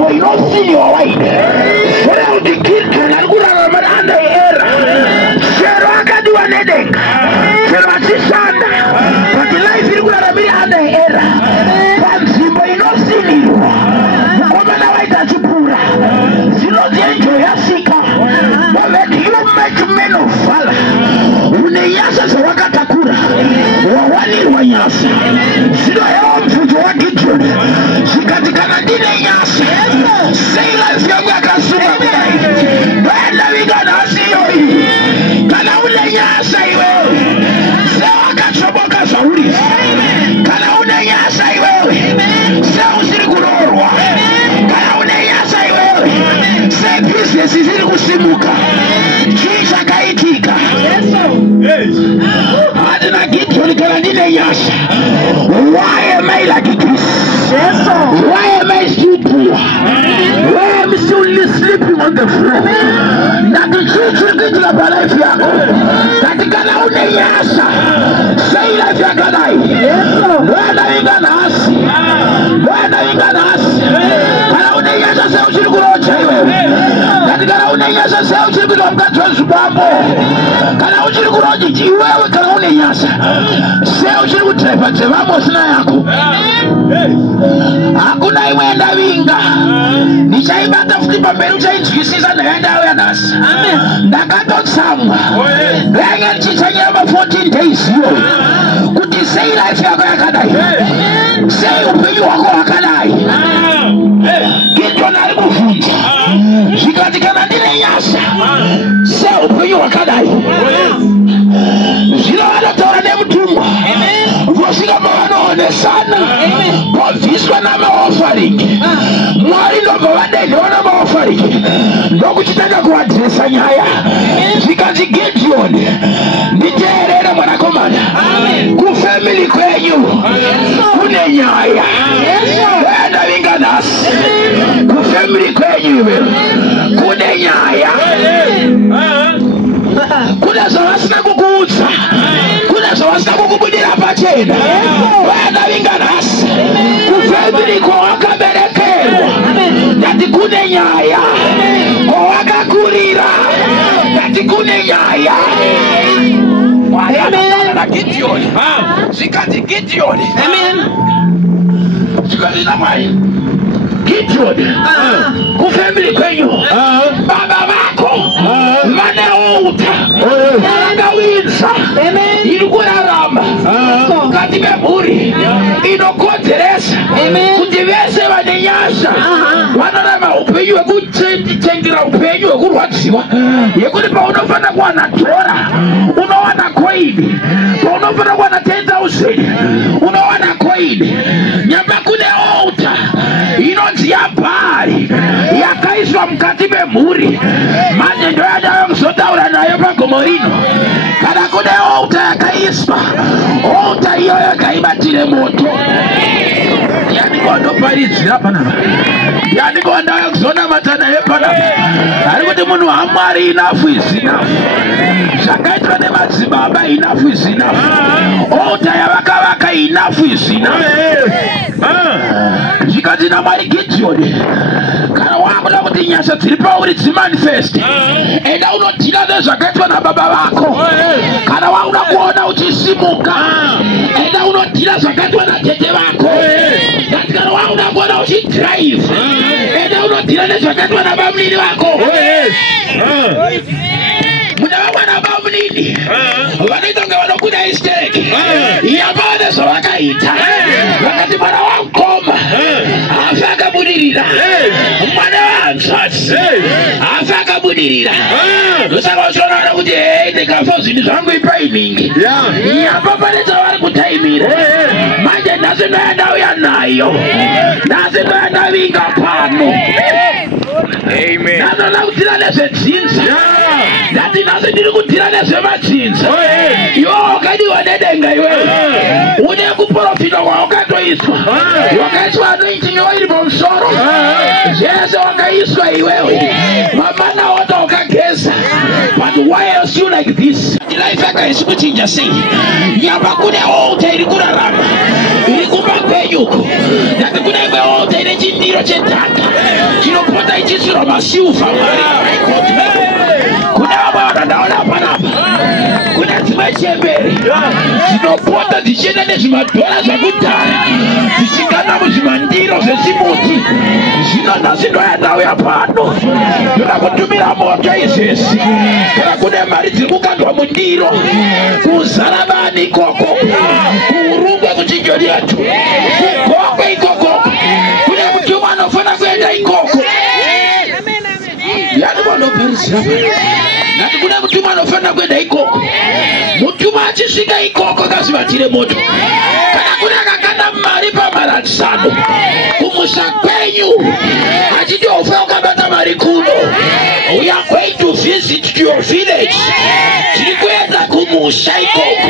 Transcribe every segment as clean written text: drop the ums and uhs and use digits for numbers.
panzimbo inosiwa waide sore udikirto nalgura ramadanda era sero akadiwa nedenga sero asisanda but life ilgura ramadanda era panzimbo inosiliwa mkomana waita chipura zilojenjo yasika waveti you make men of valor uneyasa sawakatakura wawali wanyasa silo yao mfujo wa Gideon zikatikana dine nyasa seila vyangu akasuma wenda wigana asiyoi kana ule nyasa iwewe sewa kachoboka Sauli kana ule nyasa iwewe sewa usiri kurorwa kana ule nyasa iwewe se business isiri kusimuka kisha kaitika adina Gideon kana dine nyasa. Why am I like this? Why am I still poor? Why am I still sleeping on the floor? That the church will get to the life yako. That the gana uneyasa. Say life yakanai. Where are you gonna ask? Where are you gonna ask? Kana uneyasa say uchiri kurocha iwe. That the gana uneyasa say uchiri kurocha transubambo. Kana uchiri kurocha iwewe kana uneyasa. Say uchiri kutrepa trevamo sina yako. Hakuna imwenda winga nichaiba tafuti pamberi uchaichikisiza naenda awe nasi ndakato samwa lenye chichanyama 14 days yo kuti say life yako yakadai say upenyu wako wakadai Gideon alikufunja zikatikana ndine nyasa say upenyu wakadai zilo wadatoa ne mtumwa Vosika mawano sana Boviswa na maofaring Mwari ndo mawade wana maofaring Ndoku chitaka kuadresa nyaya Zikazi Gideon Niterera mwana komanda Kufamily kwenyu Kune nyaya Wenda winga nasi Kufamily kwenyu Kune nyaya Kuna zawasina kukuuza Kuna zawasina kukubudira pachena Wenda winga nasi Kufamily kwa wakaberekerwa Yati kune nyaya Kwa wakakurira Yati kune nyaya Wayana na Gideon Zikati Gideon Zikati na mai Gideon Kufamily kwenyu Baba wako Maneuta Yaranga winsa Ilukuna rama Kati memuri Inokoteresa Kutivese wanenyasha Wanarama upenyuwe kuchengira upenyuwe kuruhatsiwa Yekuni pa unofana kwa natora Unawana koidi Pa unofana kwa na 10,000 Unawana koidi Nyamba kune outa Inonzi ya bari Yakaiswa mkatibe muri Manye ndo ya dawa msota uranayopa gomorino Kada kune outa yakaiswa Outa iyo yakaibatile moto Yani kondo parizi hapa na Yani kondo ya kusona matana hepa na Alikuti munu hamari enough is enough Shakaitwa ne mazibaba enough is enough Outa ya waka enough is enough Zikazi na mari Gideon Kana wangu na kutinyasha tilipa uli manifest Enda unotila deza getwa na baba wako Kana wangu na kuona uchisimuka Enda unotila zagetwa na tete wako Kana wangu na kuona uchitrive Enda unotila deza getwa na bamlini wako Muna wana bamlini Wanitonga wanokuda histeki Yabade so wakaita Wakati mwana wankoma Afaka budirira Mwana wansati Afaka budirira Lusaka wasona wana kuje Nikafozi nizangu ipai mingi Yababa neza wali kutaimira Manje nazi noenda uya nayo Nazi noenda winga pano Amen. Nazo na utila nese tsinza Nati nazi nili kutila nese matsinza Yo kadi wanedenga iwe Une kuprofita kwa wakato iswa Wakaiswa anointing iwe ili msoro Jese wakaiswa iwewe Mamana wata wakagesa But why else you like this? Life yaka isiku chinja si Nyamba kune ote ilikuna rama Ilikuma penyuko Nati kune iwe ote ili jindiro chetaka Isiro masiufa kuna baba naona panapa kuna tumechembere zinopota zichenda nezimadora zakudhaya zichingana muzvimandiro zvezimuti zvinona zvindoyandauya pano ndoda kutumira moto izvesi kana kune mari dziri kukandwa mundiro kuzara vani ikoko kurungwe kuchinjori yacho kugokwe ikoko kune mutuma anofana kuenda ikoko yani vanoperisira nati kune mutuma anofana kuenda ikoko mutuma achisvika ikoko akazivatire moto kana kune akakanda mari pamaratisano kumusha kwenyu achiti ofa ukabata mari kuno we are going to visit your village tiri kuenda kumusha ikoko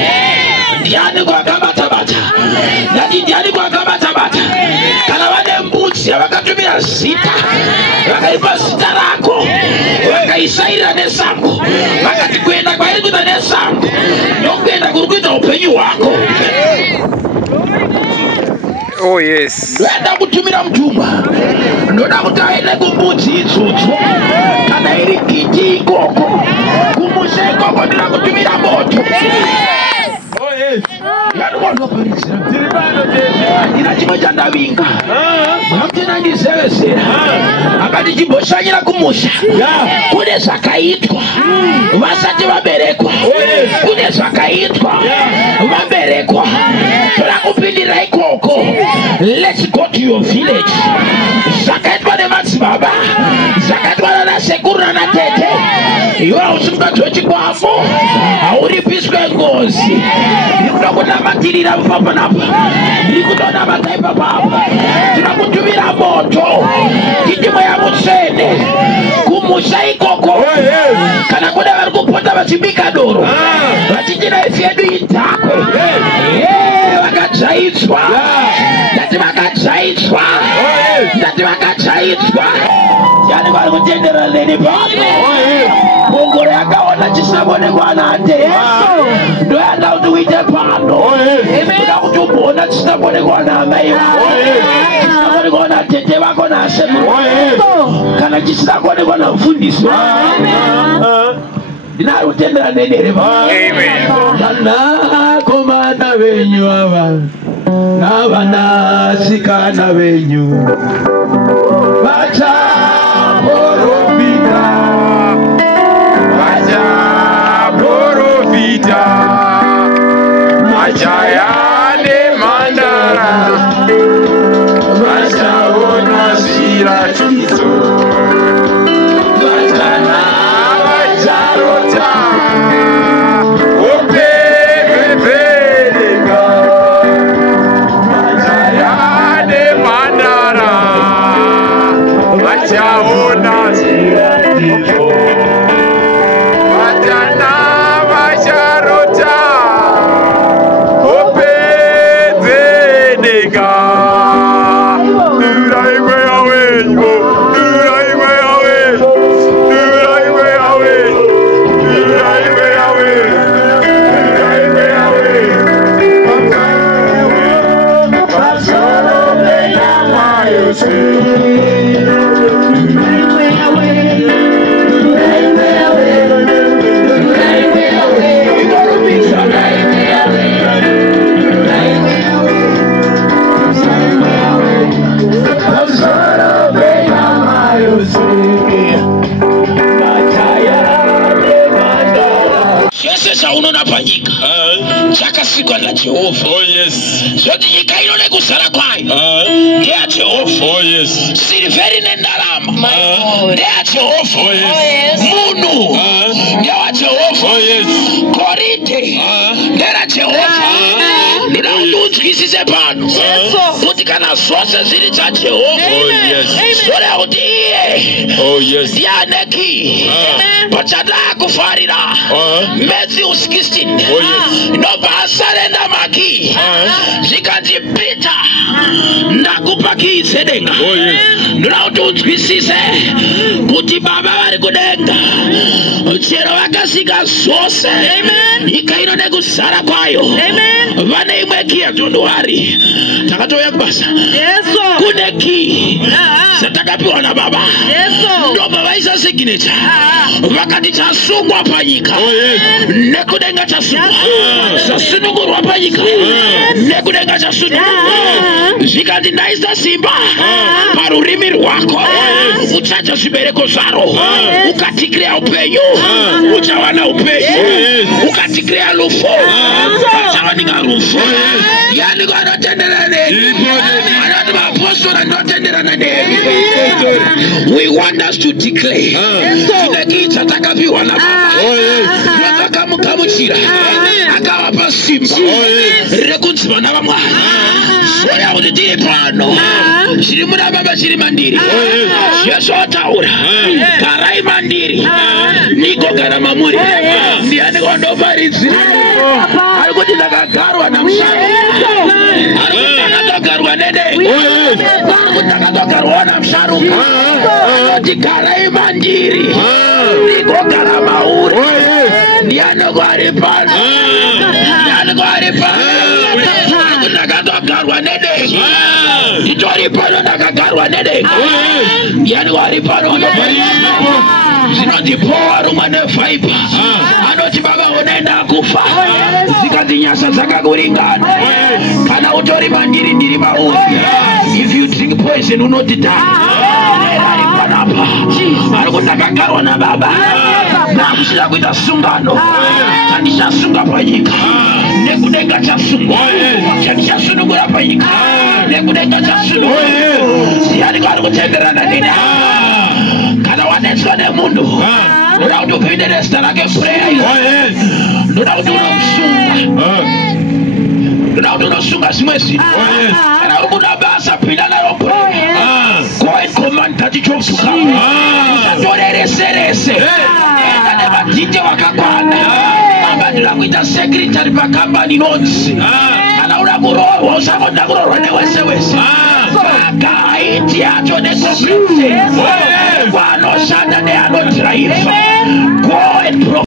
ndiani kwakabatabata nati ndiani kwakabatabata kana vane mbudzi yavakatumira zita vakaipa zita rako vakaisaira nesango vakati kuenda kwairi kuita nesango nokuenda kuri kuita upenyu hwako. Oh yes. Ndoda kutumira mtumba ndoda kuti aende kumbudzi idzodzo kana iri kiti ikoko kumusha ikoko ndoda kutumira moto. Oh yes. Ndina chimwe chandavinga mutena ndizevesera akati chimboshanyira kumusha kune zvakaitwa vasati vaberekwa kune zvakaitwa vaberekwa toda kupindira ikoko. Let's go to your village. Zvakaitwa nemadzibaba zvakaitwa nana sekuru nana tete iwe usimukadzi wechikwamo hauripiswe ngozi ndiri kuda kunamatirira papanapa ndiri kudonamata ipapapa tinokutumira moto nditimo yamutsvene kumusha ikoko kana kune vari kupota vachibika doro vachiti naifi yedu idhakwe vakadzvaidzwa ndati vakadzvaidzwa ndati vakadzvaidzwa yani vari kutenderana neni pano ngoro yakaona chisabonekwa nate ndoyanda kuti uite pano inoda kuti umbona chisabonekwa namai chisabonekwa natete vako nasekuru kana chisabonekwa namufundisi ndinari kutendera nenere vanakomana venyu ava navanasikana venyu vachaprofita majaya nemhandara vachaona zviratidzo vatana vacharota upepepereka majaya nemhandara vachaona zviratidzo vatana vacharota unoona panyika chakasikwa naJehovha. Oh yes. Zvoti nyika inode kuzara kwayo ndeyaJehovha. Oh yes. Siliveri nendarama ndeyaJehovha. Oh yes. Munhu ndewaJehovha. Oh yes. Goridhe nderaJehovha. Ndoda kuti unzwisise pano kuti kana zvose zviri chaJehovha zvoreva kuti iye ndianeki pachada kufarira. Matthew 16 inobva asarenda maki zvikanzi Peter ndakupa kii dzedenga. Ndoda kuti unzwisise kuti baba vari kudenga chero vakasika zvose nyika inode kuzara kwayo vane imwekia tondoari takatoya kubasa Yesu kune ki satakapiwa na baba Yesu ndo baba isa signature wakati chasungwa panyika nekudenga chasungwa sasunugurwa panyika nekudenga chasungwa zikati ndaisa simba parurimi rwako uchacha zibereko zaro ukatikrea upenyu uchawana upenyu ukatikrea lufo uchawaninga lufo yani kwa notenderane anatu mapostora notenderane. We want us to declare kinagita takapiwa na baba yataka mukamuchira akawapa simba rekunzima na bamwa soya uditire pano shiri muna baba shiri mandiri yesu ataura karai mandiri niko gara mamuri ndiani kondo varizi alikuti nakagarwa na mshari alikuti nakagarwa nede alikuti nakagarwa na msharuka alikuti karai mandiri niko gara mauri ndiani kwari pano ndiani kwari pano nakagarwa nede Itori pano nakagarwa nede yani wari pano zinoti poa rumane fiber anoti baba unaenda kufa zikazinyasa zakakuringana kana utori mandiri ndiri mauri if you drink poison unoti die ari panapa arikutakagarwa na baba nakushira kuita sungano tandishasunga panyika nekudenga chasungwa chandichasunugura panyika nekudenga chasungwa yani kwari kutenderana nina kana wanetswa nemunhu ndoda kuti upinde resta rake prayer ndoda kuti unomusunga ndoda kuti unosunga zimwe zvinhu kana uri kuda basa pinda naro prayer go and command that it will come usatorerese enda nemadhinde wakakwana abandira kuita secretary pakambani notes kana uda kuroorwa usakonda kuroorwa newese wese vakaiti yacho nekobrete vanoshanda neanodhiraiva go and pro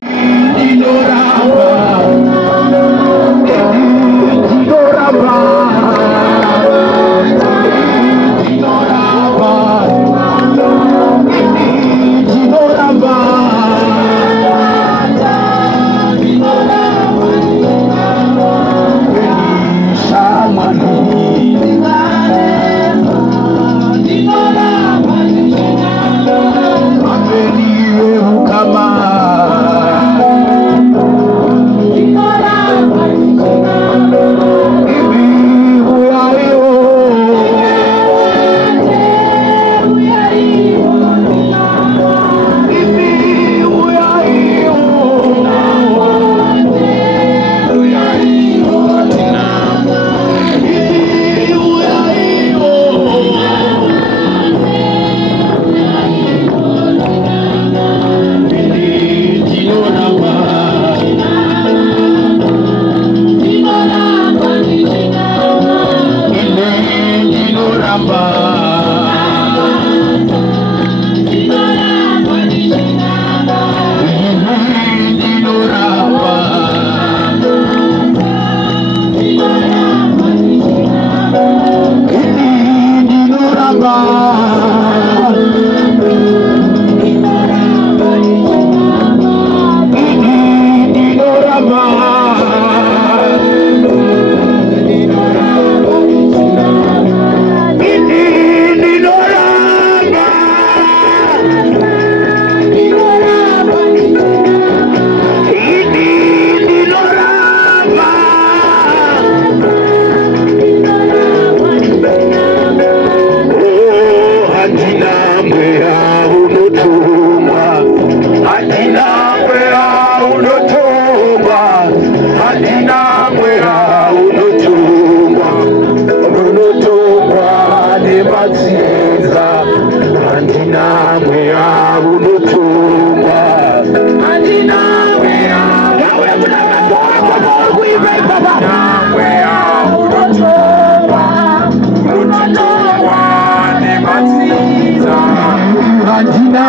Andina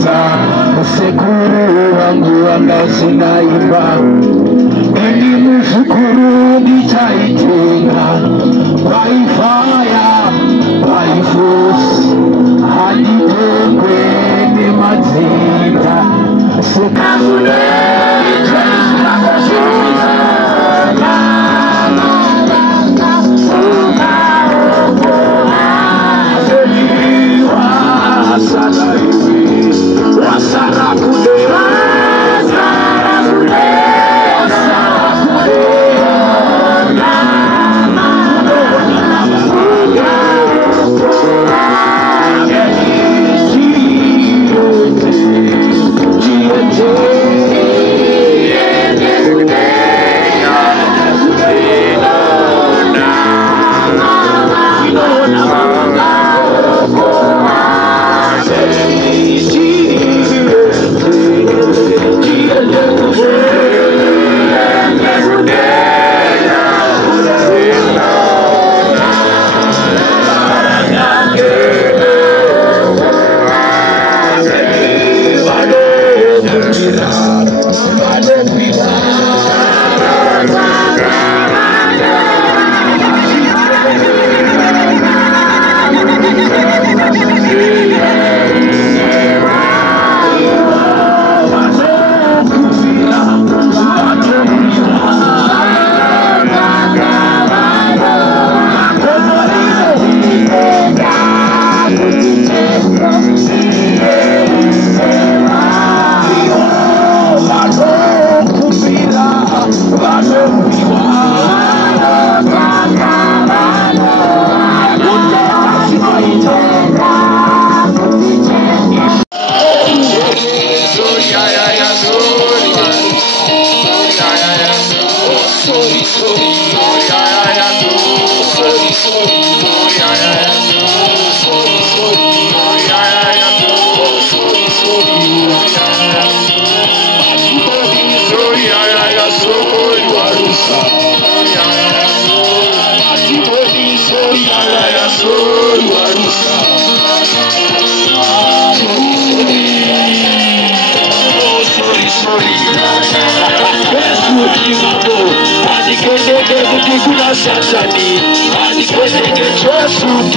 Sekuru wangu wangazinaimba Eni mshukuru nitaitenga By fire, by force Hadi tengwe ni mazinga Sekuru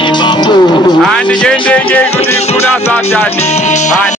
Andi gendenge kuti kuna satani.